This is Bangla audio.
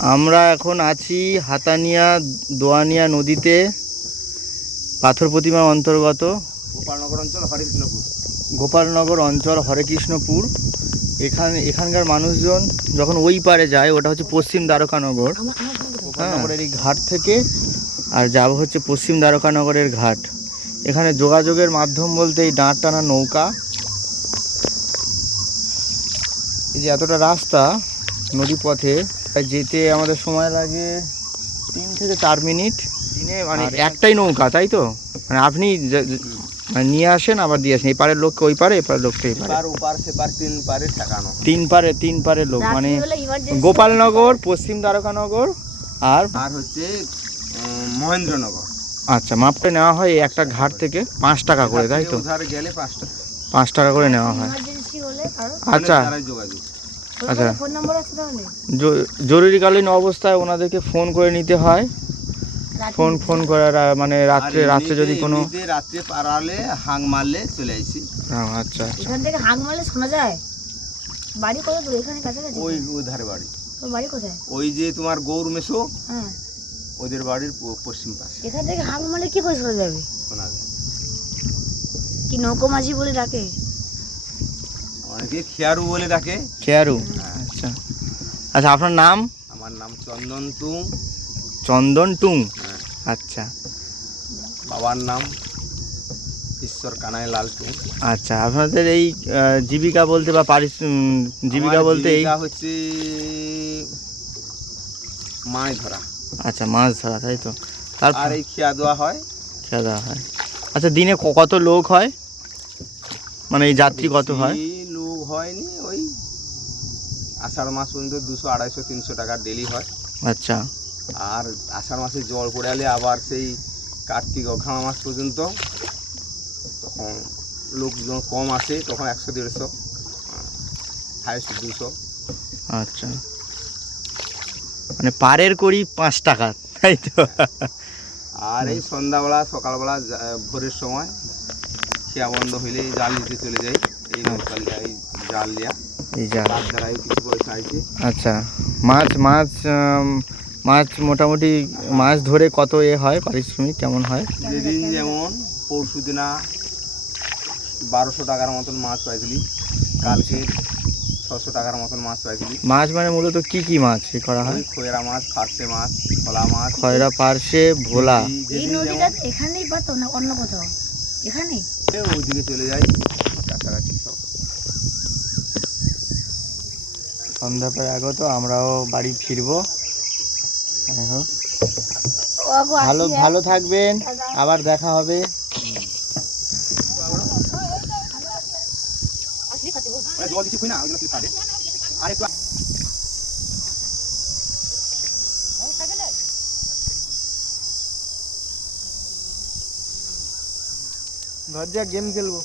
আমরা এখন আছি হাতানিয়া দোয়ানিয়া নদীতে, পাথর প্রতিমার অন্তর্গত গোপালনগর অঞ্চল হরেকৃষ্ণপুর। এখানকার মানুষজন যখন ওই পারে যায়, ওটা হচ্ছে পশ্চিম দ্বারকানগর, গোপালনগরের এই ঘাট থেকে, আর যাব হচ্ছে পশ্চিম দ্বারকানগরের ঘাট। এখানে যোগাযোগের মাধ্যম বলতে এই দাঁড় টানা নৌকা। এই যে এতটা রাস্তা নদী পথে, তাই যেতে আমাদের সময় লাগে 3 থেকে 4 মিনিট দিনে। মানে একটাই নৌকা, তাই তো? মানে আপনি মানে নিয়ে আসেন আবার দিয়ে আসেন, এই পারের লোককে ওই পারে, এপারের লোককে এই পারে, তিন পারের লোক। মানে গোপালনগর, পশ্চিম দ্বারকানগর আর হচ্ছে মহেন্দ্রনগর। আচ্ছা, মাপটা নেওয়া হয় এই একটা ঘাট থেকে 5 টাকা করে, তাই তো? 5 টাকা করে নেওয়া হয়। আচ্ছা আচ্ছা, জরুরিকালীন অবস্থায় ওনাদেরকে ফোন করে নিতে হয়। ফোন করে, মানে রাত্রে যদি কোনো রাত্রে পারালে হাং মারলে চলে আসি। আচ্ছা, এখান থেকে হাং মারলে শোনা যায়। বাড়ি কত দূর? এখানে কাছাকাছি? ওই ধারে বাড়ি। তোর বাড়ি কোথায়? ওই যে তোমার গৌর মেশো, হ্যাঁ, ওদের বাড়ির পশ্চিম পাশে। এখান থেকে হাং মারলে কি করে শোনা যাবে? শোনা যায়। কি নৌকো মাঝি বলে ডাকে? অনেকে খেয়ারু বলে ডাকে। খেয়ারু। আচ্ছা আচ্ছা, আপনার নাম? আমার নাম চন্দন টুং। চন্দন টুং। আচ্ছা, বাবার নাম ঈশ্বর কানাই লাল টুং। আচ্ছা, আপনাদের এই জীবিকা বলতে বা জীবিকা বলতে এই হচ্ছে মাছ ধরা। আচ্ছা, মাছ ধরা, তাই তো? আর এই খেয়া দেওয়া হয়। খেয়া দেওয়া হয়। আচ্ছা, দিনে কত লোক হয়, মানে এই যাত্রী কত হয়? লোক হয়নি, ওই আষাঢ় মাস পর্যন্ত 200, 250, 300 টাকা ডেলি হয়। আচ্ছা, আর আষাঢ় মাসে জল পড়ে গেলে আবার সেই কার্তিক অঘ্রাণ মাস পর্যন্ত, তখন লোকজন কম আসে, তখন 100, 150, হাইস্ট 200। আচ্ছা, মানে পারের করি 5 টাকা, তাই তো? আর এই সন্ধ্যাবেলা সকালবেলা ভোরের সময় খেয়া বন্ধ হইলে জাল নিতে চলে যাই। এই নৌকাল যাই জাল লিয়া, এই জাল দ্বারাই কিছু পয়সা আছে। আচ্ছা, মাছ মোটামুটি মাছ ধরে কত হয়, পারিশ্রমিক কেমন হয়? যেদিন যেমন, পরশু দিনা 1200 টাকার মতন মাছ পাইছিলি, কালকে 600 টাকার মতন মাছ পাইছিলি। মাছ মানে মূলত কি কি মাছ করা হয়? খয়রা মাছ, ফার্সে মাছ, ভোলা মাছ। খয়রা, পার্শে, ভোলা। এই নদীটা এখানেই পাতো না অন্য কোথাও? এখানেই ওইদিকে চলে যাই কাছাকাছি সব। সন্ধ্যা প্রায় আগত, আমরাও বাড়ি ফিরবো। ভালো থাকবেন, আবার দেখা হবে। ঘর যা গেম খেলবো।